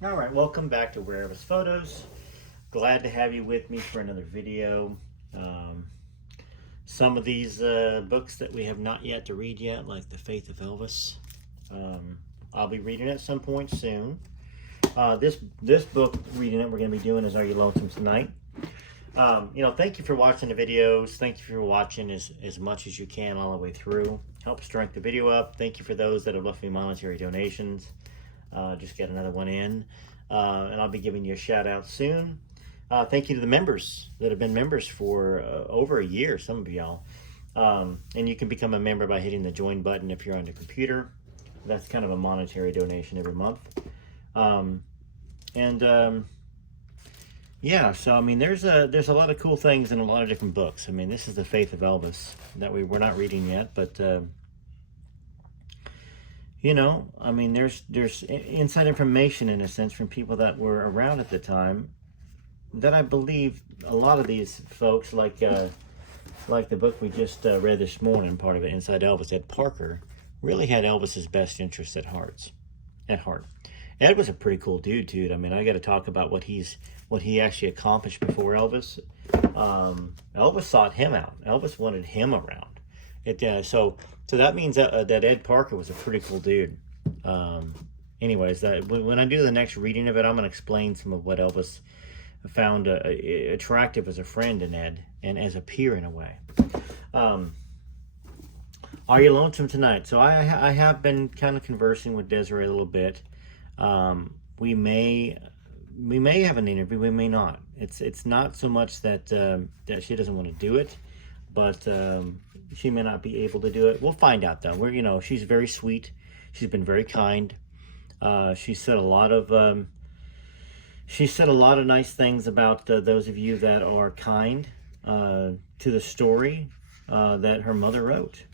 All right, welcome back to Rare Elvis Photos. Glad to have you with me for another video. Um, some of these books that we have not yet to read yet, like The Faith of Elvis, I'll be reading at some point soon. This book reading that we're going to be doing is Are You Lonesome Tonight? Thank you for watching the videos. Thank you for watching as much as you can all the way through. Help strength the video up. Thank you for those that have left me monetary donations. Just get another one in, and I'll be giving you a shout out soon. Thank you to the members that have been members for over a year, some of y'all. And you can become a member by hitting the join button if you're on the computer. That's kind of a monetary donation every month. Yeah, so I mean, there's a lot of cool things in a lot of different books. I mean, this is The Faith of Elvis that we're not reading yet, but I mean, there's inside information in a sense from people that were around at the time that I believe a lot of these folks, like the book we just read this morning, part of it, Inside Elvis, Ed Parker, really had Elvis's best interests at heart. Ed was a pretty cool dude. I mean, I got to talk about what he actually accomplished before Elvis. Elvis sought him out. Elvis wanted him around. So that means that Ed Parker was a pretty cool dude. Anyways, when I do the next reading of it, I'm going to explain some of what Elvis found attractive as a friend in Ed and as a peer in a way. Are you lonesome tonight? So I have been kind of conversing with Desiree a little bit. We may have an interview, we may not. It's not so much that she doesn't want to do it, but she may not be able to do it. We'll find out though. She's very sweet. She's been very kind. She said a lot of nice things about those of you that are kind to the story that her mother wrote.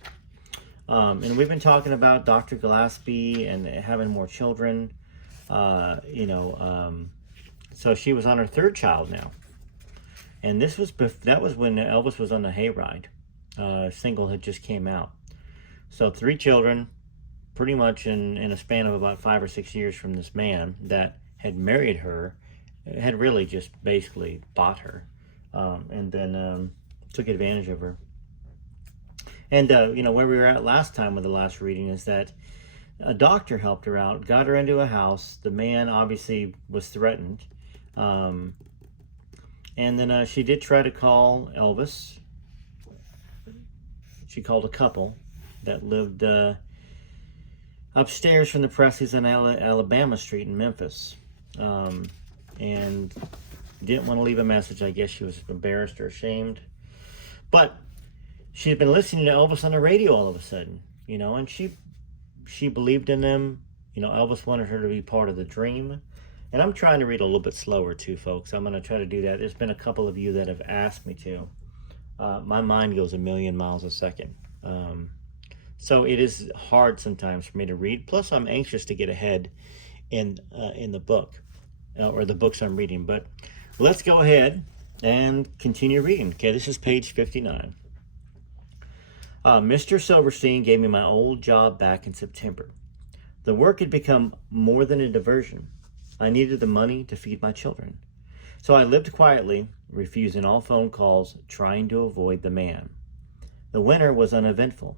And we've been talking about Dr. Gillespie and having more children. So she was on her third child now. And that was when Elvis was on the hayride. Single had just came out. So 3 children, pretty much in a span of about 5 or 6 years from this man that had married her, had really just basically bought her, and then took advantage of her. And, where we were at last time with the last reading is that a doctor helped her out, got her into a house. The man obviously was threatened. And then she did try to call Elvis. She called a couple that lived upstairs from the Presleys on Alabama Street in Memphis. And didn't want to leave a message. I guess she was embarrassed or ashamed. But she had been listening to Elvis on the radio all of a sudden, and she believed in him. Elvis wanted her to be part of the dream. And I'm trying to read a little bit slower too, folks. I'm going to try to do that. There's been a couple of you that have asked me to. My mind goes a million miles a second. So it is hard sometimes for me to read. Plus, I'm anxious to get ahead in the book or the books I'm reading. But let's go ahead and continue reading. Okay, this is page 59. Mr. Silverstein gave me my old job back in September. The work had become more than a diversion. I needed the money to feed my children. So I lived quietly, refusing all phone calls, trying to avoid the man. The winter was uneventful.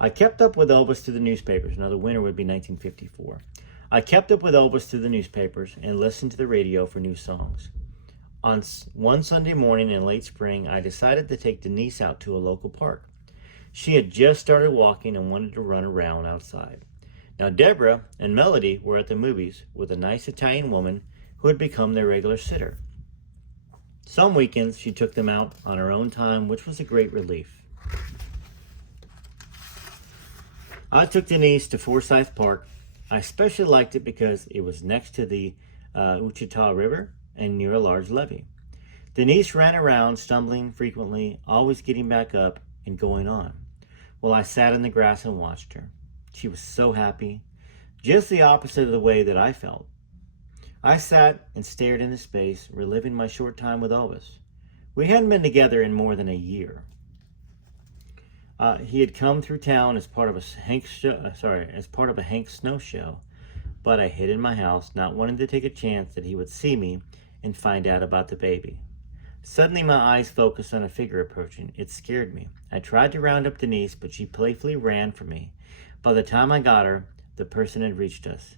I kept up with Elvis through the newspapers. Now the winter would be 1954. I kept up with Elvis through the newspapers and listened to the radio for new songs. On one Sunday morning in late spring, I decided to take Denise out to a local park. She had just started walking and wanted to run around outside. Now Deborah and Melody were at the movies with a nice Italian woman who had become their regular sitter. Some weekends she took them out on her own time, which was a great relief. I took Denise to Forsyth Park. I especially liked it because it was next to the Ouachita River and near a large levee. Denise ran around, stumbling frequently, always getting back up and going on, while I sat in the grass and watched her. She was so happy, just the opposite of the way that I felt. I sat and stared into space, reliving my short time with Elvis. We hadn't been together in more than a year. He had come through town as part of a Hank Snow show, but I hid in my house, not wanting to take a chance that he would see me and find out about the baby. Suddenly my eyes focused on a figure approaching. It scared me. I tried to round up Denise, but she playfully ran from me. By the time I got her, the person had reached us.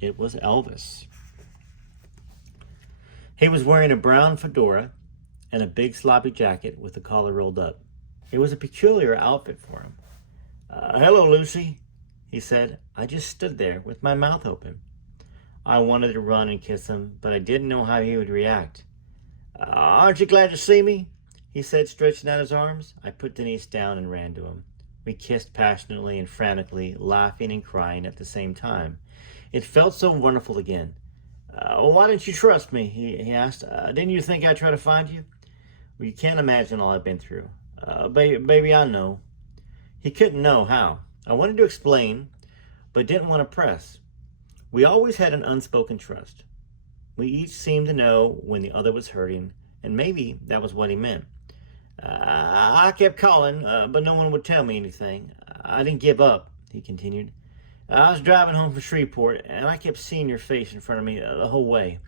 It was Elvis. He was wearing a brown fedora and a big sloppy jacket with the collar rolled up. It was a peculiar outfit for him. Hello, Lucy, he said. I just stood there with my mouth open. I wanted to run and kiss him, but I didn't know how he would react. Aren't you glad to see me? He said, stretching out his arms. I put Denise down and ran to him. We kissed passionately and frantically, laughing and crying at the same time. It felt so wonderful again. Why didn't you trust me? He asked. Didn't you think I'd try to find you? Well, you can't imagine all I've been through. Baby, I know. He couldn't know how. I wanted to explain, but didn't want to press. We always had an unspoken trust. We each seemed to know when the other was hurting, and maybe that was what he meant. I kept calling, but no one would tell me anything. I didn't give up, he continued. I was driving home from Shreveport, and I kept seeing your face in front of me the whole way.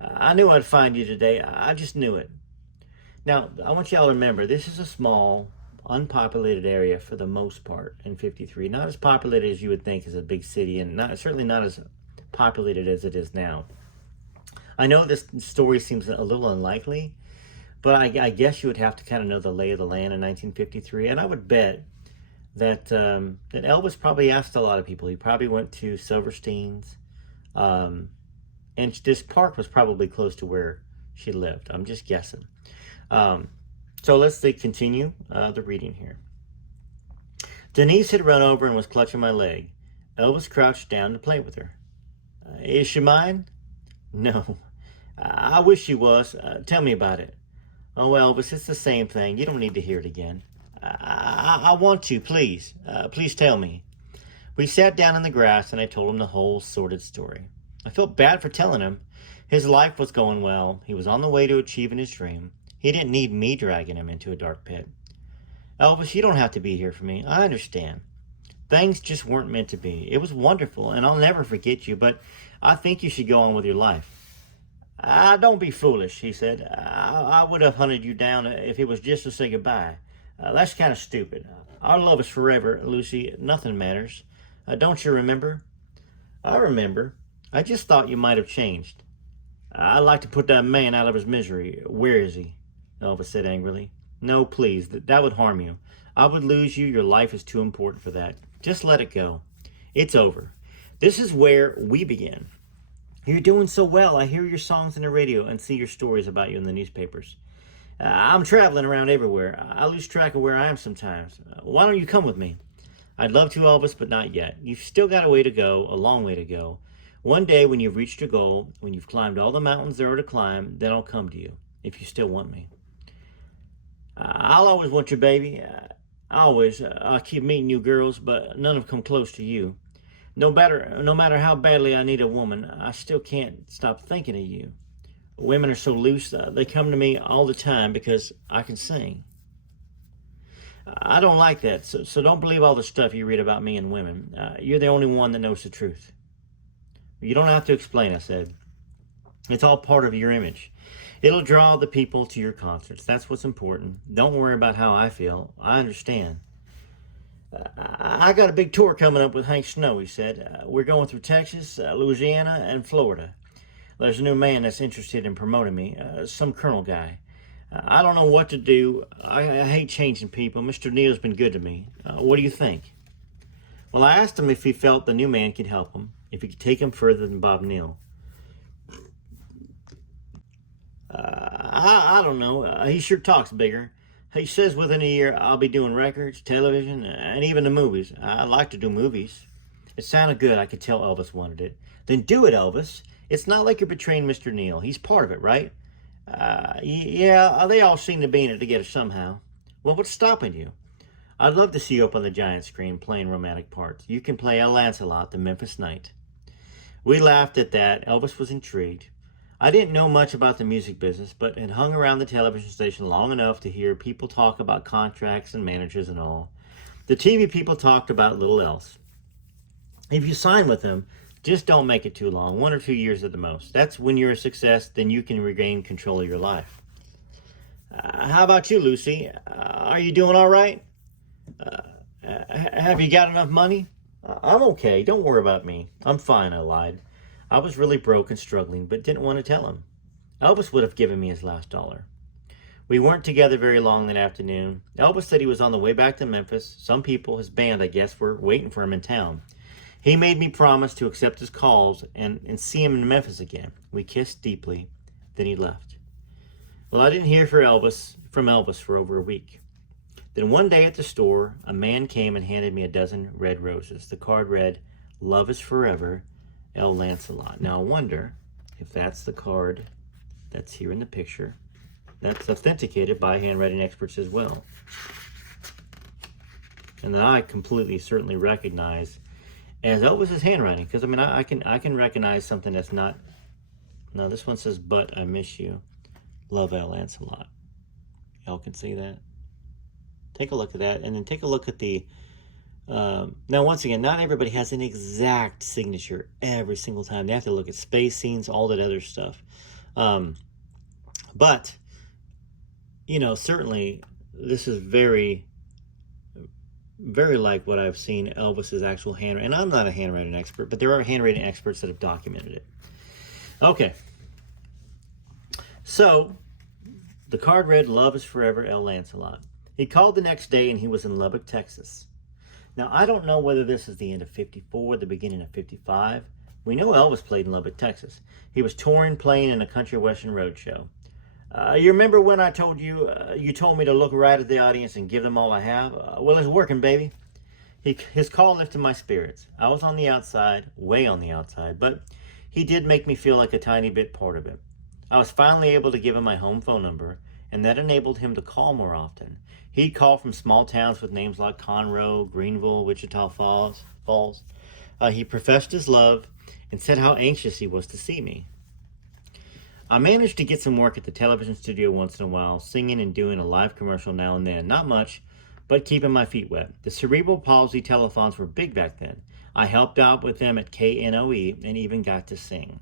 I knew I'd find you today. I just knew it. Now, I want y'all to remember, this is a small, unpopulated area for the most part in 53. Not as populated as you would think as a big city, and certainly not as populated as it is now. I know this story seems a little unlikely, but I guess you would have to kind of know the lay of the land in 1953, and I would bet that Elvis probably asked a lot of people. He probably went to Silverstein's, and this park was probably close to where she lived. I'm just guessing. So let's continue the reading here. Denise had run over and was clutching my leg. Elvis crouched down to play with her. Is she mine? No. I wish she was. Tell me about it. Oh, Elvis, it's the same thing. You don't need to hear it again. I want to, please. Please tell me. We sat down in the grass and I told him the whole sordid story. I felt bad for telling him. His life was going well. He was on the way to achieving his dream. He didn't need me dragging him into a dark pit. Elvis, you don't have to be here for me. I understand. Things just weren't meant to be. It was wonderful, and I'll never forget you, but I think you should go on with your life. Don't be foolish, he said. I would have hunted you down if it was just to say goodbye. That's kind of stupid. Our love is forever, Lucy. Nothing matters. Don't you remember? I remember. I just thought you might have changed. I'd like to put that man out of his misery. Where is he? Elvis said angrily. No, please. That would harm you. I would lose you. Your life is too important for that. Just let it go. It's over. This is where we begin. You're doing so well. I hear your songs on the radio and see your stories about you in the newspapers. I'm traveling around everywhere. I lose track of where I am sometimes. Why don't you come with me? I'd love to, Elvis, but not yet. You've still got a way to go, a long way to go. One day when you've reached your goal, when you've climbed all the mountains there are to climb, then I'll come to you, if you still want me. I'll always want you, baby. I keep meeting new girls, but none have come close to you. No matter how badly I need a woman, I still can't stop thinking of you. Women are so loose, they come to me all the time because I can sing. I don't like that, so don't believe all the stuff you read about me and women. You're the only one that knows the truth. You don't have to explain, I said. It's all part of your image. It'll draw the people to your concerts. That's what's important. Don't worry about how I feel. I understand. I got a big tour coming up with Hank Snow, he said. We're going through Texas, Louisiana, and Florida. There's a new man that's interested in promoting me, some colonel guy. I don't know what to do. I hate changing people. Mr. Neal's been good to me. What do you think? Well, I asked him if he felt the new man could help him, if he could take him further than Bob Neal. I don't know. He sure talks bigger. He says within a year I'll be doing records, television, and even the movies. I'd like to do movies. It sounded good. I could tell Elvis wanted it. Then do it, Elvis. It's not like you're betraying Mr. Neal. He's part of it, right? Yeah, they all seem to be in it together somehow. Well, what's stopping you? I'd love to see you up on the giant screen playing romantic parts. You can play El Lancelot, the Memphis Knight. We laughed at that. Elvis was intrigued. I didn't know much about the music business, but had hung around the television station long enough to hear people talk about contracts and managers and all. The TV people talked about little else. If you sign with them, Just don't make it too long, 1 or 2 years at the most. That's when you're a success, then you can regain control of your life. How about you, Lucy? Are you doing all right? Have you got enough money? I'm okay. Don't worry about me. I'm fine, I lied. I was really broke and struggling, but didn't want to tell him. Elvis would have given me his last dollar. We weren't together very long that afternoon. Elvis said he was on the way back to Memphis. Some people, his band, I guess, were waiting for him in town. He made me promise to accept his calls and see him in Memphis again. We kissed deeply, then he left. Well, I didn't hear from Elvis for over a week. Then one day at the store, a man came and handed me a dozen red roses. The card read, "Love is forever, L. Lancelot." Now I wonder if that's the card that's here in the picture. That's authenticated by handwriting experts as well. And that I completely, certainly recognize as Elvis's handwriting, because I mean, I can recognize something that's not. No, this one says, "But I miss you, love, L. Lancelot." Y'all can see that. Take a look at that, and then take a look at the. Now, once again, not everybody has an exact signature every single time. They have to look at spacings, all that other stuff. But you know, certainly, this is very like what I've seen Elvis's actual handwriting. And I'm not a handwriting expert, but there are handwriting experts that have documented it. Okay. So, the card read, "Love is forever, L. Lancelot." He called the next day and he was in Lubbock, Texas. Now, I don't know whether this is the end of 54, the beginning of 55. We know Elvis played in Lubbock, Texas. He was touring, playing in a country western road show. You remember when I told you, you told me to look right at the audience and give them all I have? Well, it's working, baby. His call lifted my spirits. I was on the outside, way on the outside, but he did make me feel like a tiny bit part of it. I was finally able to give him my home phone number, and that enabled him to call more often. He'd call from small towns with names like Conroe, Greenville, Wichita Falls. He professed his love and said how anxious he was to see me. I managed to get some work at the television studio once in a while, singing and doing a live commercial now and then. Not much, but keeping my feet wet. The cerebral palsy telethons were big back then. I helped out with them at KNOE and even got to sing.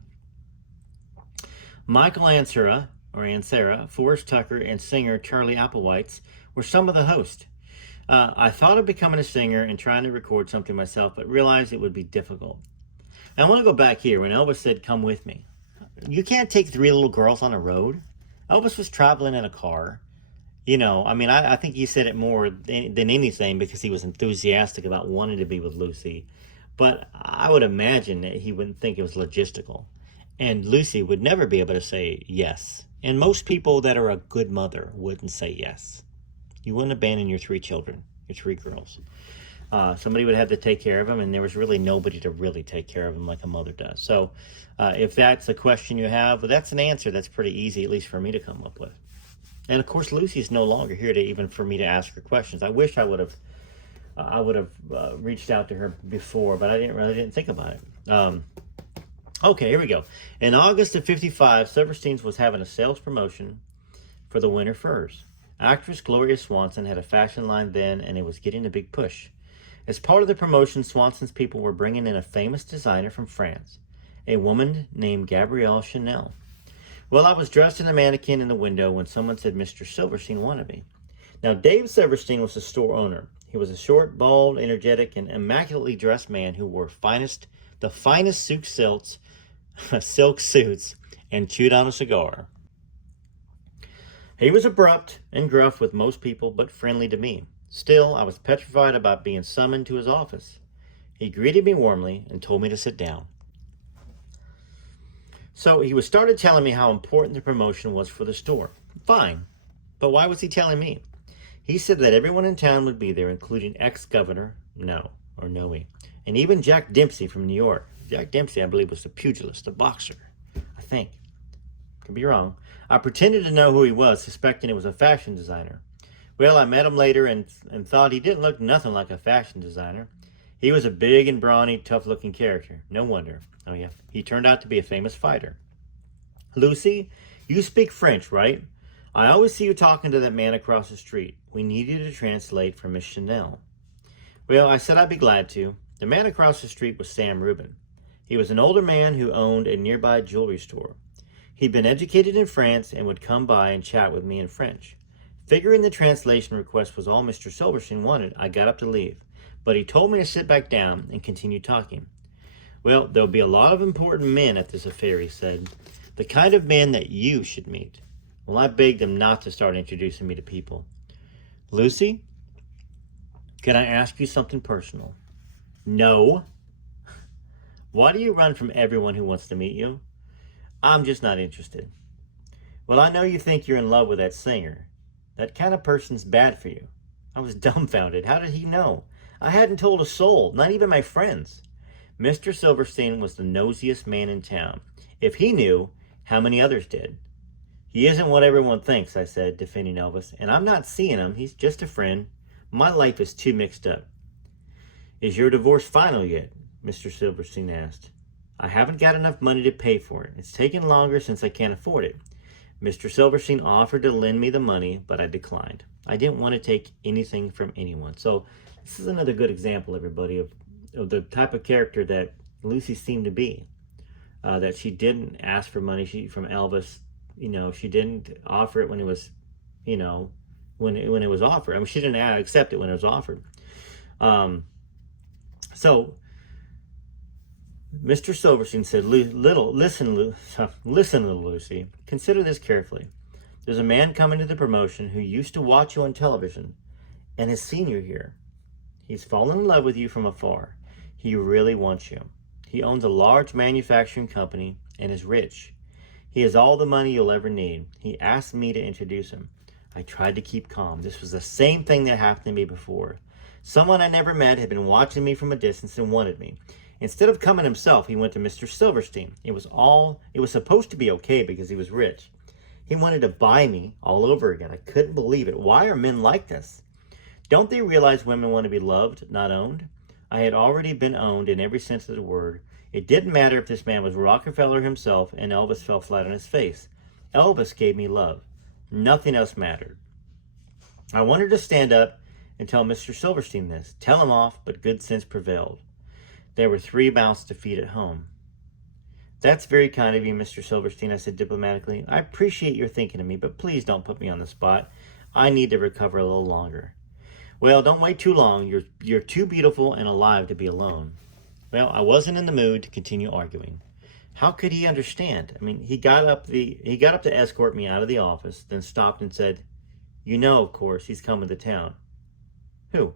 Michael Ansara, Forrest Tucker, and singer Charlie Applewhites were some of the hosts. I thought of becoming a singer and trying to record something myself, but realized it would be difficult. And I want to go back here when Elvis said, "Come with me." You can't take 3 little girls on a road. Elvis was traveling in a car. You know, I mean, I think he said it more than anything because he was enthusiastic about wanting to be with Lucy. But I would imagine that he wouldn't think it was logistical. And Lucy would never be able to say yes. And most people that are a good mother wouldn't say yes. You wouldn't abandon your 3 children, your 3 girls. Somebody would have to take care of them, and there was really nobody to really take care of them like a mother does. So if that's a question you have, well, that's an answer that's pretty easy, at least for me to come up with. And of course, Lucy's no longer here to even for me to ask her questions. I wish I would have reached out to her before, but I didn't think about it. Okay, here we go. In August of 55, Silverstein's was having a sales promotion for the winter furs. Actress Gloria Swanson had a fashion line then, and it was getting a big push. As part of the promotion, Swanson's people were bringing in a famous designer from France, a woman named Gabrielle Chanel. Well, I was dressed in a mannequin in the window when someone said Mr. Silverstein wanted me. Now, Dave Silverstein was the store owner. He was a short, bald, energetic, and immaculately dressed man who wore the finest silk suits and chewed on a cigar. He was abrupt and gruff with most people, but friendly to me. Still, I was petrified about being summoned to his office. He greeted me warmly and told me to sit down. So he started telling me how important the promotion was for the store. Fine, but why was he telling me? He said that everyone in town would be there, including ex-governor Noe, and even Jack Dempsey from New York. Jack Dempsey, I believe, was the pugilist, the boxer, I think. Could be wrong. I pretended to know who he was, suspecting it was a fashion designer. Well, I met him later and thought he didn't look nothing like a fashion designer. He was a big and brawny, tough-looking character. No wonder. Oh, yeah. He turned out to be a famous fighter. "Lucy, you speak French, right? I always see you talking to that man across the street. We need you to translate for Miss Chanel." Well, I said I'd be glad to. The man across the street was Sam Rubin. He was an older man who owned a nearby jewelry store. He'd been educated in France and would come by and chat with me in French. Figuring the translation request was all Mr. Silverstein wanted, I got up to leave. But he told me to sit back down and continue talking. Well, there'll be a lot of important men at this affair, he said. The kind of men that you should meet. Well, I begged him not to start introducing me to people. Lucy, can I ask you something personal? No. Why do you run from everyone who wants to meet you? I'm just not interested. Well, I know you think you're in love with that singer. That kind of person's bad for you. I was dumbfounded. How did he know? I hadn't told a soul, not even my friends. Mr. Silverstein was the nosiest man in town. If he knew, how many others did? He isn't what everyone thinks, I said, defending Elvis, and I'm not seeing him. He's just a friend. My life is too mixed up. Is your divorce final yet? Mr. Silverstein asked. I haven't got enough money to pay for it. It's taken longer since I can't afford it. Mr. Silverstein offered to lend me the money, but I declined. I didn't want to take anything from anyone. So this is another good example, everybody, of the type of character that Lucy seemed to be. That she didn't ask for money from Elvis. She didn't offer it when it was, when it was offered. I mean, she didn't accept it when it was offered. So Mr. Silverstein said, listen, little Lucy, consider this carefully. There's a man coming to the promotion who used to watch you on television and has seen you here. He's fallen in love with you from afar. He really wants you. He owns a large manufacturing company and is rich. He has all the money you'll ever need. He asked me to introduce him. I tried to keep calm. This was the same thing that happened to me before. Someone I never met had been watching me from a distance and wanted me. Instead of coming himself, he went to Mr. Silverstein. It was supposed to be okay because he was rich. He wanted to buy me all over again. I couldn't believe it. Why are men like this? Don't they realize women want to be loved, not owned? I had already been owned in every sense of the word. It didn't matter if this man was Rockefeller himself and Elvis fell flat on his face. Elvis gave me love. Nothing else mattered. I wanted to stand up and tell Mr. Silverstein this. Tell him off, but good sense prevailed. There were 3 mouths to feed at home. That's very kind of you, Mr. Silverstein, I said diplomatically. I appreciate your thinking of me, but please don't put me on the spot. I need to recover a little longer. Well, don't wait too long. You're too beautiful and alive to be alone. Well, I wasn't in the mood to continue arguing. How could he understand? I mean, he got up to escort me out of the office, then stopped and said, of course, he's coming to town. Who?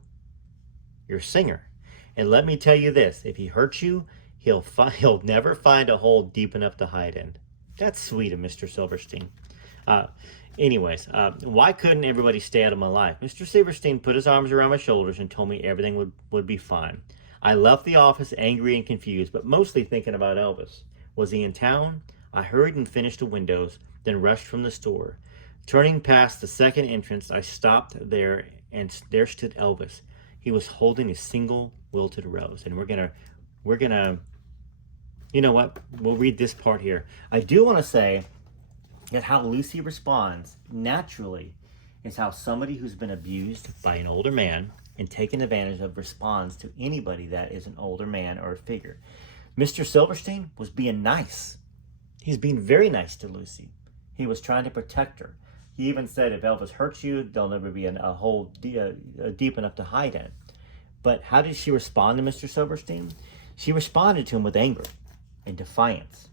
Your singer. And let me tell you this, if he hurts you, he'll never find a hole deep enough to hide in. That's sweet of Mr. Silverstein. Anyways, why couldn't everybody stay out of my life? Mr. Silverstein put his arms around my shoulders and told me everything would be fine. I left the office angry and confused, but mostly thinking about Elvis. Was he in town? I hurried and finished the windows, then rushed from the store. Turning past the second entrance, I stopped there, and there stood Elvis. He was holding a single wilted rose, and we're gonna, you know what? We'll read this part here. I do want to say that how Lucy responds naturally is how somebody who's been abused by an older man and taken advantage of responds to anybody that is an older man or a figure. Mr. Silverstein was being nice. He's being very nice to Lucy. He was trying to protect her. He even said, if Elvis hurts you, there'll never be a hole deep enough to hide in. But how did she respond to Mr. Silverstein? She responded to him with anger and defiance.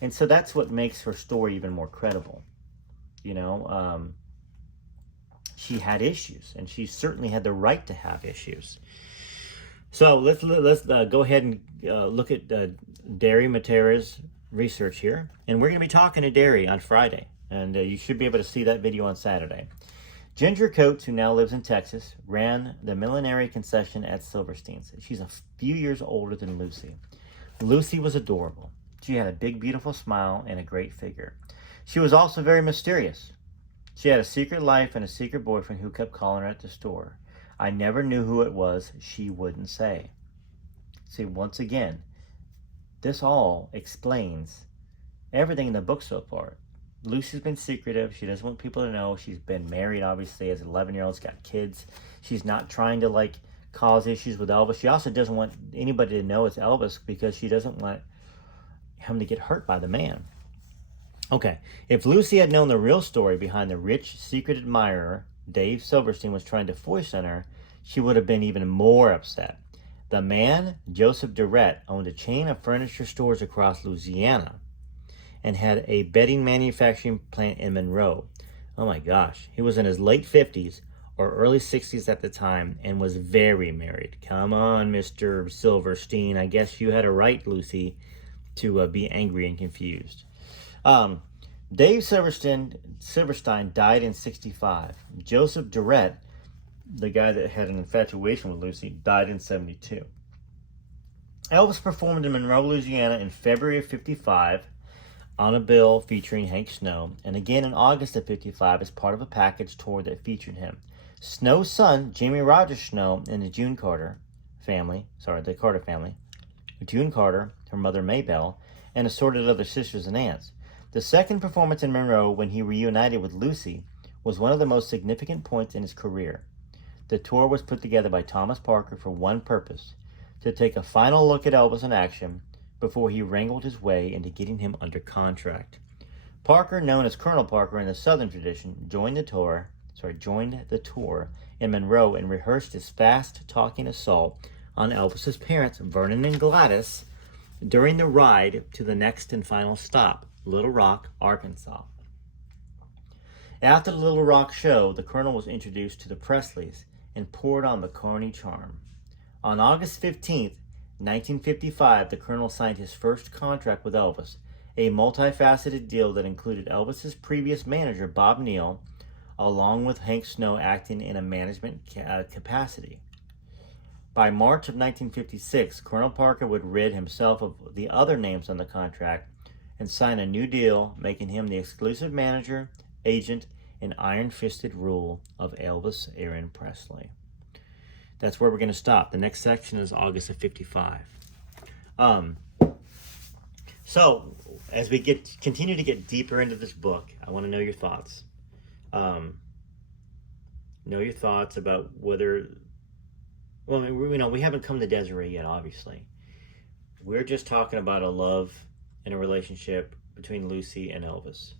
And so that's what makes her story even more credible. She had issues, and she certainly had the right to have issues. So let's go ahead and look at Derry Matera's research here. And we're going to be talking to Derry on Friday. And you should be able to see that video on Saturday. Ginger Coates, who now lives in Texas, ran the millinery concession at Silverstein's. She's a few years older than Lucy. Lucy was adorable. She had a big, beautiful smile and a great figure. She was also very mysterious. She had a secret life and a secret boyfriend who kept calling her at the store. I never knew who it was. She wouldn't say. See, once again, this all explains everything in the book so far. Lucy's been secretive. She doesn't want people to know. She's been married, obviously, as an 11-year-old. She's got kids. She's not trying to, cause issues with Elvis. She also doesn't want anybody to know it's Elvis because she doesn't want him to get hurt by the man. Okay, if Lucy had known the real story behind the rich, secret admirer Dave Silverstein was trying to foist on her, she would have been even more upset. The man, Joseph Durrett, owned a chain of furniture stores across Louisiana and had a bedding manufacturing plant in Monroe. Oh my gosh, he was in his late 50s or early 60s at the time and was very married. Come on, Mr. Silverstein. I guess you had a right, Lucy, to be angry and confused. Dave Silverstein died in 65. Joseph Durrett, the guy that had an infatuation with Lucy, died in 72. Elvis performed in Monroe, Louisiana in February of 55 on a bill featuring Hank Snow, and again in August of 55 as part of a package tour that featured him. Snow's son, Jimmy Rogers Snow, and the Carter family, June Carter, her mother Maybelle, and assorted other sisters and aunts. The second performance in Monroe, when he reunited with Lucy, was one of the most significant points in his career. The tour was put together by Thomas Parker for one purpose: to take a final look at Elvis in action before he wrangled his way into getting him under contract. Parker, known as Colonel Parker in the Southern tradition, joined the tour in Monroe and rehearsed his fast-talking assault on Elvis's parents, Vernon and Gladys, during the ride to the next and final stop, Little Rock, Arkansas. After the Little Rock show, the Colonel was introduced to the Presleys and poured on the corny charm. On August 15th, 1955, the Colonel signed his first contract with Elvis, a multifaceted deal that included Elvis's previous manager, Bob Neal, along with Hank Snow acting in a management capacity. By March of 1956, Colonel Parker would rid himself of the other names on the contract and sign a new deal, making him the exclusive manager, agent, and iron-fisted rule of Elvis Aaron Presley. That's where we're going to stop. The next section is August of 55. So, as we continue to get deeper into this book, I want to know your thoughts. Know your thoughts about whether... Well, we haven't come to Desiree yet, obviously. We're just talking about a love and a relationship between Lucy and Elvis.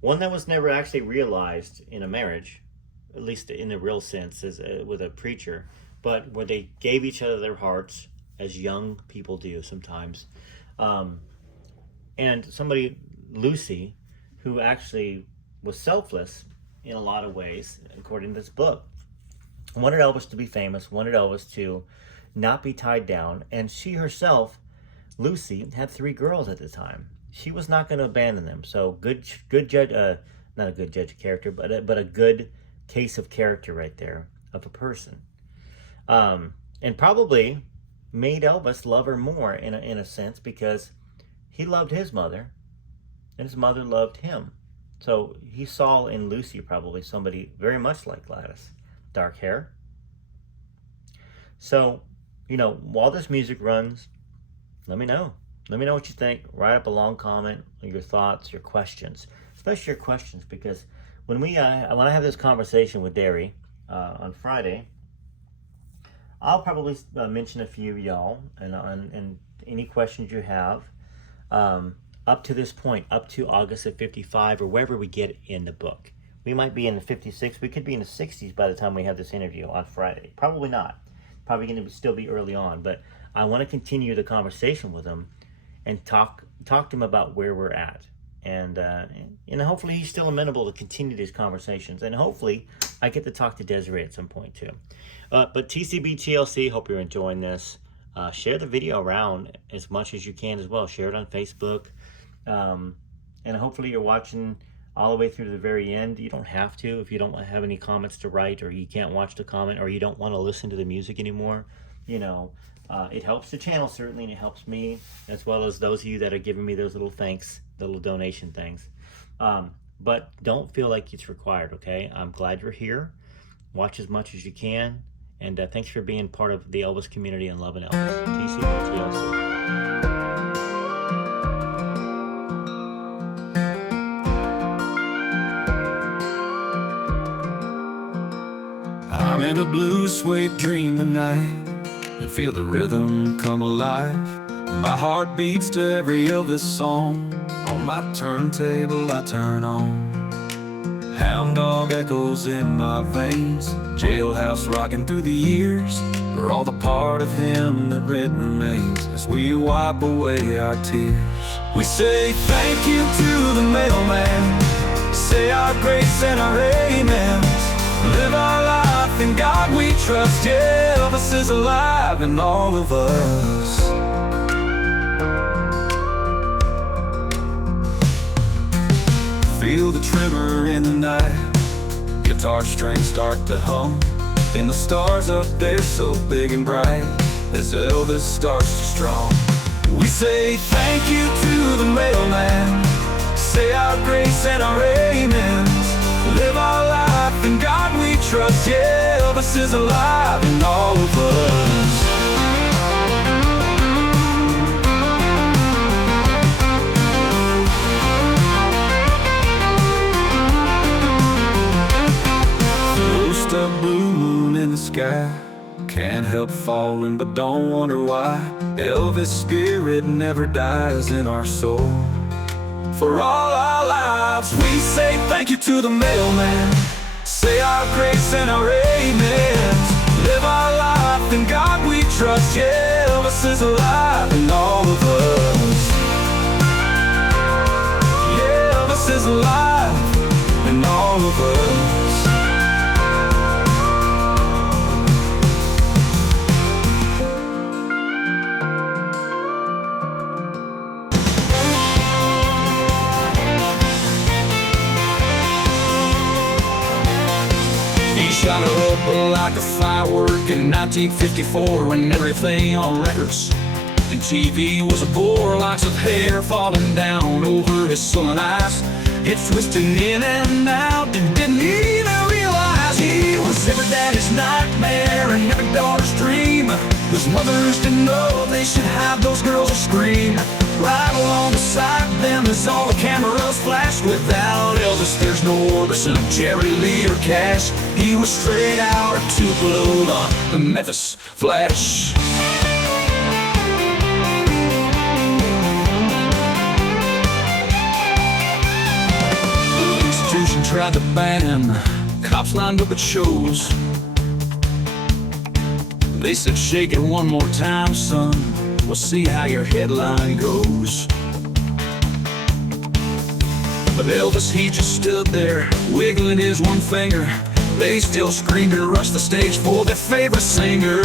One that was never actually realized in a marriage, at least in the real sense, as with a preacher, but where they gave each other their hearts, as young people do sometimes. And somebody, Lucy, who actually was selfless in a lot of ways, according to this book. Wanted Elvis to be famous, wanted Elvis to not be tied down, and she herself, Lucy, had 3 girls at the time. She was not going to abandon them. So good judge, not a good judge of character, but a good case of character right there of a person, and probably made Elvis love her more in a sense, because he loved his mother, and his mother loved him. So he saw in Lucy probably somebody very much like Gladys. Dark hair. So, while this music runs, let me know. Let me know what you think. Write up a long comment, your thoughts, your questions, especially your questions, because when I have this conversation with Derry on Friday, I'll probably mention a few of y'all and any questions you have up to this point, up to August of 55 or wherever we get in the book. We might be in the 56. We could be in the 60s by the time we have this interview on Friday. Probably not. Probably going to still be early on. But I want to continue the conversation with him and talk to him about where we're at. And hopefully he's still amenable to continue these conversations. And hopefully I get to talk to Desiree at some point too. But TCB TLC, hope you're enjoying this. Share the video around as much as you can as well. Share it on Facebook. And hopefully you're watching all the way through to the very end. You don't have to if you don't have any comments to write, or you can't watch the comment, or you don't want to listen to the music anymore. It helps the channel certainly, and it helps me, as well as those of you that are giving me those little thanks, little donation things. But don't feel like it's required, okay? I'm glad you're here. Watch as much as you can, and thanks for being part of the Elvis community and loving Elvis. TCB TLC. I'm in a blue suede dream tonight, and feel the rhythm come alive. My heart beats to every Elvis song. On my turntable I turn on. Hound dog echoes in my veins, jailhouse rocking through the years. We're all the part of him that red remains as we wipe away our tears. We say thank you to the mailman, say our grace and our amens. Live our life in God we trust. Yeah, Elvis is alive in all of us. Feel the tremor in the night, guitar strings start to hum, and the stars up there so big and bright as Elvis starts to strum. We say thank you to the mailman, say our grace and our amens. Live our life in God we trust. Yeah, Elvis is alive in all of us. A blue moon in the sky, can't help falling but don't wonder why. Elvis' spirit never dies in our soul. For all our lives we say thank you to the mailman, say our grace and our amens. Live our life in God we trust. Yeah, Elvis is alive in all of us. Yeah, Elvis is alive in all of us. Shot her up like a firework in 1954, when everything on records and TV was a bore. Locks of hair falling down over his sullen eyes, it's twisting in and out, and didn't even realize he was every daddy's nightmare and every daughter's dream. Those mothers didn't know they should have those girls to scream. Right along beside them as all the cameras flashed. Without Elvis there's no Orbison, Jerry Lee or Cash. He was straight out of Tupelo, the Memphis Flash. The institution tried to ban him, cops lined up at shows. They said shake it one more time, son, we'll see how your headline goes. But Elvis, he just stood there, wiggling his one finger. They still screamed and rushed the stage for their favorite singer.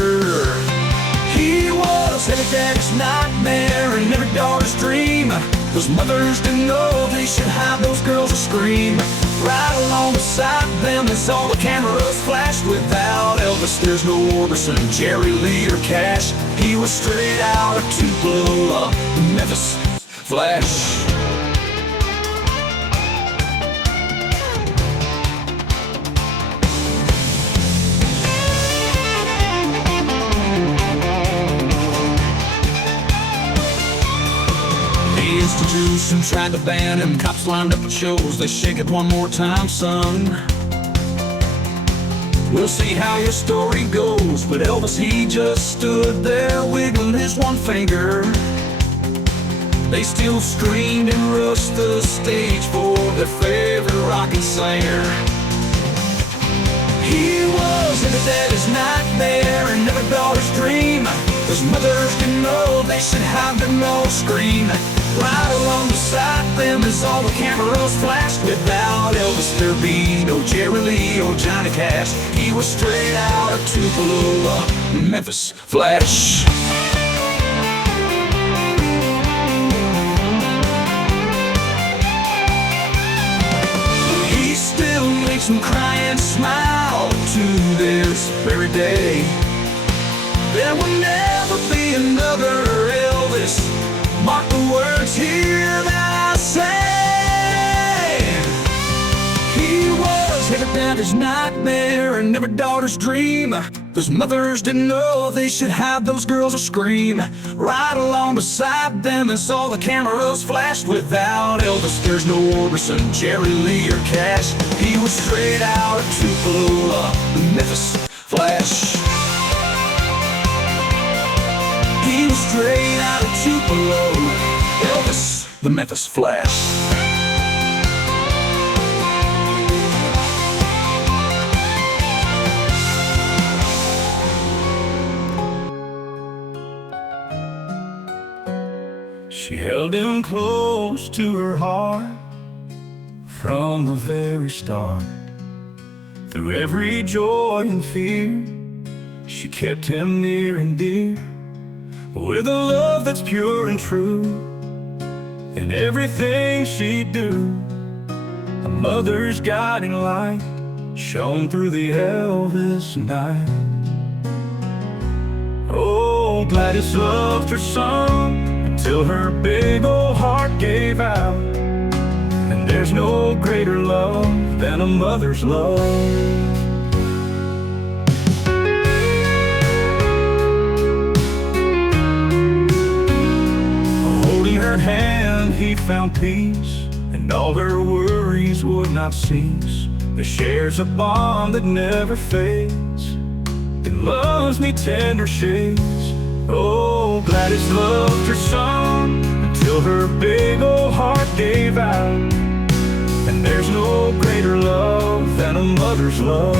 He was every daddy's nightmare and every daughter's dream. Those mothers didn't know they should have those girls to scream. Right along beside them as all the cameras flashed. Without Elvis there's no Orbison, Jerry Lee or Cash. He was straight out of Tupelo, the Memphis Flash. The institution tried to ban him, cops lined up at shows. They shake it one more time, son, we'll see how your story goes. But Elvis, he just stood there wiggling his one finger. They still screamed and rushed the stage for their favorite rockin' singer. He was every daddy's nightmare and every daughter's dream. Those mothers didn't know they should have their nose scream. Right along beside them as all the cameras flashed. Without Elvis there'd be no Jerry Lee or Johnny Cash. He was straight out of Tupelo, Memphis Flash. He still makes them cry and smile to this very day. There will never be another Elvis, mark the words here that I say. He was every daddy's nightmare and every daughter's dream. Those mothers didn't know they should have those girls to scream. Right along beside them as all the cameras flashed. Without Elvis there's no Orbison, Jerry Lee or Cash. He was straight out of Tupelo, the Memphis Flash. He was straight out of Tupelo. Elvis, the Memphis Flash. She held him close to her heart from the very start. Through every joy and fear, she kept him near and dear, with a love that's pure and true. In everything she'd do, a mother's guiding light shone through the Elvis night. Oh, Gladys loved her son until her big old heart gave out. And there's no greater love than a mother's love. Holding her hand, he found peace, and all her worries would not cease. There shares a bond that never fades. It loves me tender shades. Oh, Gladys loved her son until her big old heart gave out. And there's no greater love than a mother's love.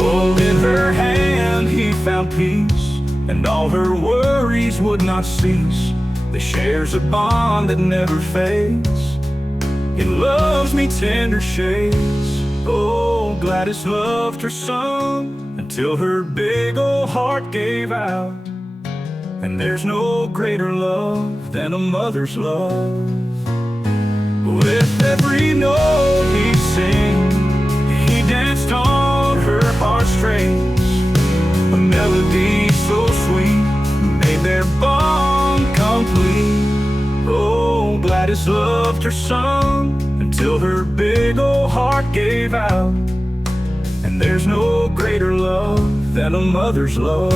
Holding her hand, he found peace, and all her worries would not cease. They shares a bond that never fades. It loves me tender shades. Oh, Gladys loved her son until her big old heart gave out. And there's no greater love than a mother's love. With every note he'd sing, he danced on her heartstrings. A melody so sweet made their bond complete. Oh, Gladys loved her son until her big old heart gave out. And there's no greater love than a mother's love.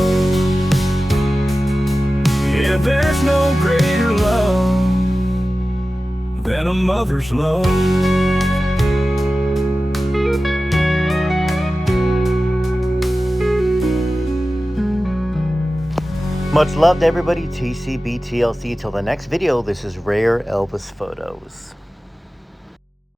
Yeah, there's no greater love than a mother's love. Much love to everybody. TCB TLC. Till the next video, this is Rare Elvis Photos.